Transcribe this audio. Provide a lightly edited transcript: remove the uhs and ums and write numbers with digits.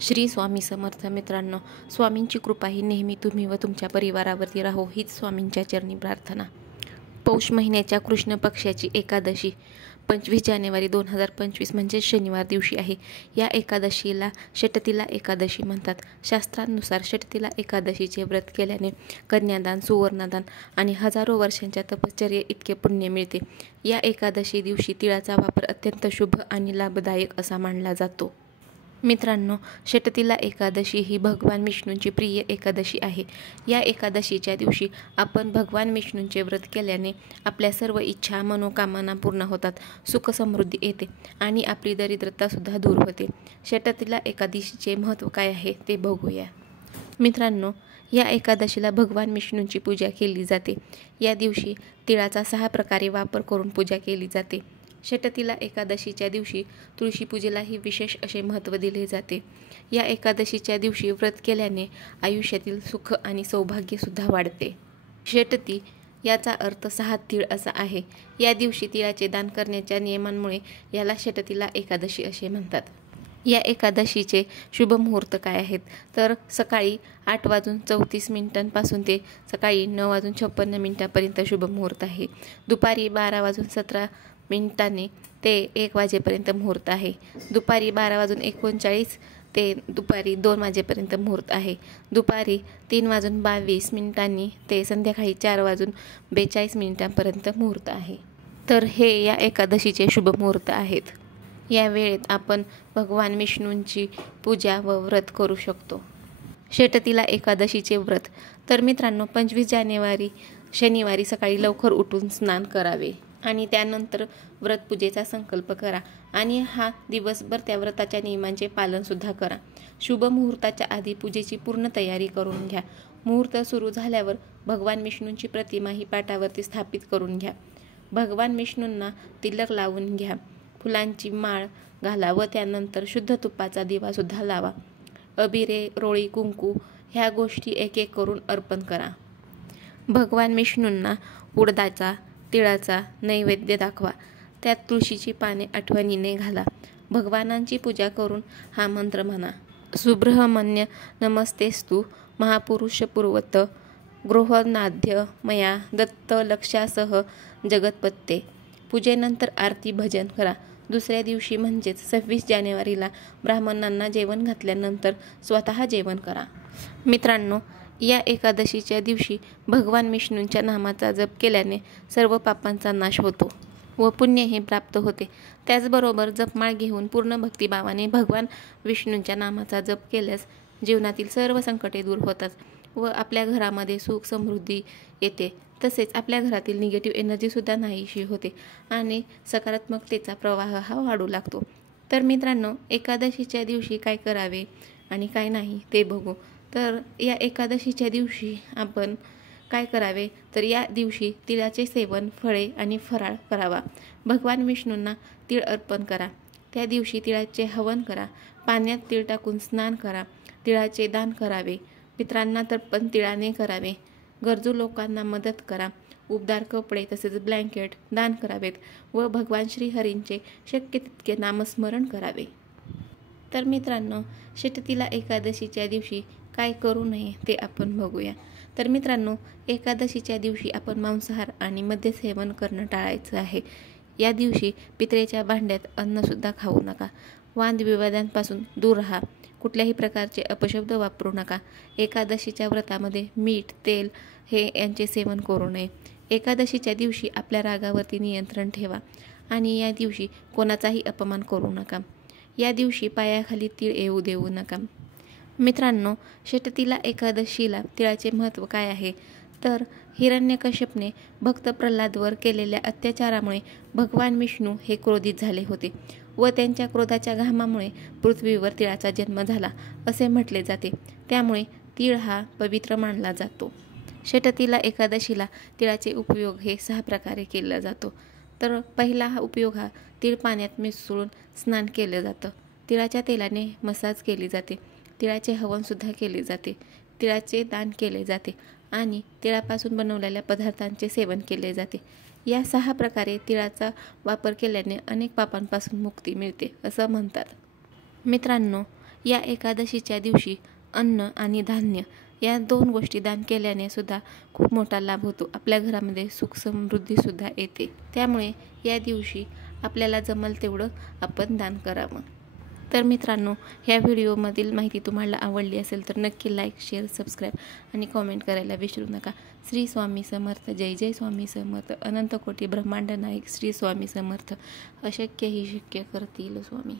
श्री स्वामी समर्थ. मित्रांनो, स्वामींची कृपा ही नेहमी तुम्ही व तुमच्या परिवारावरती राहो हीच स्वामींच्या चरणी प्रार्थना. पौष महिन्याच्या कृष्ण पक्षाची एकादशी 25 जानेवारी 2025 म्हणजे शनिवार दिवशी आहे. या एकादशीला षटतिला एकादशी म्हणतात. शास्त्रानुसार षटतिला एकादशीचे व्रत केल्याने कन्यादान, सुवर्णदान आणि हजारो वर्षांच्या तपश्चर्ये इतके पुण्य मिळते. या एकादशी दिवशी तिळाचा वापर अत्यंत शुभ आणि लाभदायक असा मानला जातो. मित्रांनो, षटतिला एकादशी ही भगवान विष्णूंची प्रिय एकादशी आहे. या एकादशीच्या दिवशी आपण भगवान विष्णूंचे व्रत केल्याने आपल्या सर्व इच्छा, मनोकामना पूर्ण होतात, सुख समृद्धी येते आणि आपली दरिद्रतासुद्धा दूर होते. षटतिला एकादशीचे महत्त्व काय आहे ते बघूया. मित्रांनो, या एकादशीला भगवान विष्णूंची पूजा केली जाते. या दिवशी तिळाचा 6 प्रकारे वापर करून पूजा केली जाते. षटतिला एकादशीच्या दिवशी तुळशी पूजेलाही विशेष असे महत्त्व दिले जाते. या एकादशीच्या दिवशी व्रत केल्याने आयुष्यातील सुख आणि सौभाग्यसुद्धा वाढते. षटती याचा अर्थ 6 तीळ असा आहे. या दिवशी तिळाचे दान करण्याच्या नियमांमुळे याला षटतिला एकादशी असे म्हणतात. या एकादशीचे शुभ मुहूर्त काय आहेत तर सकाळी 8:34 ते सकाळी 9:56 शुभ मुहूर्त आहे. दुपारी 12:17 ते 1 वाजेपर्यंत मुहूर्त आहे. दुपारी 12:39 ते दुपारी 2 वाजेपर्यंत मुहूर्त आहे. दुपारी 3:22 ते संध्याकाळी 4:42 मुहूर्त आहे. तर हे या एकादशीचे शुभ मुहूर्त आहेत. या वेळेत आपण भगवान विष्णूंची पूजा व व्रत करू शकतो. षटतिला एकादशीचे व्रत तर मित्रांनो, 25 जानेवारी शनिवारी सकाळी लवकर उठून स्नान करावे आणि त्यानंतर व्रतपूजेचा संकल्प करा आणि हा दिवसभर त्या व्रताच्या नियमांचे पालनसुद्धा करा. शुभ मुहूर्ताच्या आधी पूजेची पूर्ण तयारी करून घ्या. मुहूर्त सुरू झाल्यावर भगवान विष्णूंची प्रतिमा ही पाटावरती स्थापित करून घ्या. भगवान विष्णूंना तिलक लावून घ्या. फुलांची माळ घाला व त्यानंतर शुद्ध तुपाचा दिवासुद्धा लावा. अबिरे, रोळी, कुंकू ह्या गोष्टी एक एक करून अर्पण करा. भगवान विष्णूंना उडदाचा, तिळाचा नैवेद्य दाखवा. त्यात तुळशीची पाने आठवणीने घाला. भगवानांची पूजा करून हा मंत्र म्हणा. सुब्रह्मण्य नमस्तेस्तु महापुरुष पूर्वत गृहनाद्य मया दत्त लक्षासह जगतपते. पूजेनंतर आरती भजन करा. दुसऱ्या दिवशी म्हणजेच 26 जानेवारीला ब्राह्मणांना जेवण घातल्यानंतर स्वतः जेवण करा. मित्रांनो, या एकादशीच्या दिवशी भगवान विष्णूंच्या नामाचा जप केल्याने सर्व पापांचा नाश होतो व पुण्यही प्राप्त होते. त्याचबरोबर जपमाळ घेऊन पूर्ण भक्तिभावाने भगवान विष्णूंच्या नामाचा जप केल्यास जीवनातील सर्व संकटे दूर होतात व आपल्या घरामध्ये सुख समृद्धी येते. तसेच आपल्या घरातील निगेटिव्ह एनर्जीसुद्धा नाहीशी होते आणि सकारात्मकतेचा प्रवाह हा वाढू लागतो. तर मित्रांनो, एकादशीच्या दिवशी काय करावे आणि काय नाही ते बघू. तर या एकादशीच्या दिवशी आपण काय करावे तर या दिवशी तिळाचे सेवन, फळे आणि फराळ करावा. भगवान विष्णूंना तीळ अर्पण करा. त्या दिवशी तिळाचे हवन करा. पाण्यात तीळ टाकून स्नान करा. तिळाचे दान करावे. पितरांना तर्पण तिळाने करावे. गरजू लोकांना मदत करा. उबदार कपडे तसेच ब्लँकेट दान करावेत व भगवान श्रीहरींचे शक्य तितके नामस्मरण करावे. तर मित्रांनो, षटतिला एकादशीच्या दिवशी काय करू नये ते आपण बघूया. तर मित्रांनो, एकादशीच्या दिवशी आपण मांसाहार आणि मद्यसेवन करणं टाळायचं आहे. या दिवशी पित्रेच्या भांड्यात अन्नसुद्धा खाऊ नका. वादविवादांपासून दूर राहा. कुठल्याही प्रकारचे अपशब्द वापरू नका. एकादशीच्या व्रतामध्ये मीठ, तेल यांचे सेवन करू नये. एकादशीच्या दिवशी आपल्या रागावरती नियंत्रण ठेवा आणि या दिवशी कोणाचाही अपमान करू नका. या दिवशी पायाखाली तीळ येऊ देऊ नका. मित्रांनो, षटतिला एकादशीला तिळाचे महत्त्व काय आहे तर हिरण्यकश्यपने भक्त प्रल्हादवर केलेल्या अत्याचारामुळे भगवान विष्णू हे क्रोधित झाले होते व त्यांच्या क्रोधाच्या घामामुळे पृथ्वीवर तिळाचा जन्म झाला असे म्हटले जाते. त्यामुळे तीळ हा पवित्र मानला जातो. षटतिला एकादशीला तिळाचे उपयोग हे 6 प्रकारे केला जातो. तर पहिला हा उपयोग हा तीळ पाण्यात मिसळून स्नान केलं जातं. तिळाच्या तेलाने मसाज केली जाते. तिळाचे हवनसुद्धा केले जाते. तिळाचे दान केले जाते आणि तिळापासून बनवलेल्या पदार्थांचे सेवन केले जाते. या 6 प्रकारे तिळाचा वापर केल्याने अनेक पापांपासून मुक्ती मिळते असं म्हणतात. मित्रांनो, या एकादशीच्या दिवशी अन्न आणि धान्य या 2 गोष्टी दान केल्याने सुद्धा खूप मोठा लाभ होतो. आपल्या घरामध्ये सुख समृद्धीसुद्धा येते. त्यामुळे या दिवशी आपल्याला जमल तेवढं आपण दान करावं. तर मित्रांनो, ह्या व्हिडिओमधील माहिती तुम्हाला आवडली असेल तर नक्की लाईक, शेअर, सबस्क्राईब आणि कॉमेंट करायला विसरू नका. श्री स्वामी समर्थ. जय जय स्वामी समर्थ. अनंत कोटी ब्रह्मांड नायक श्री स्वामी समर्थ. अशक्य ही शक्य करतील स्वामी.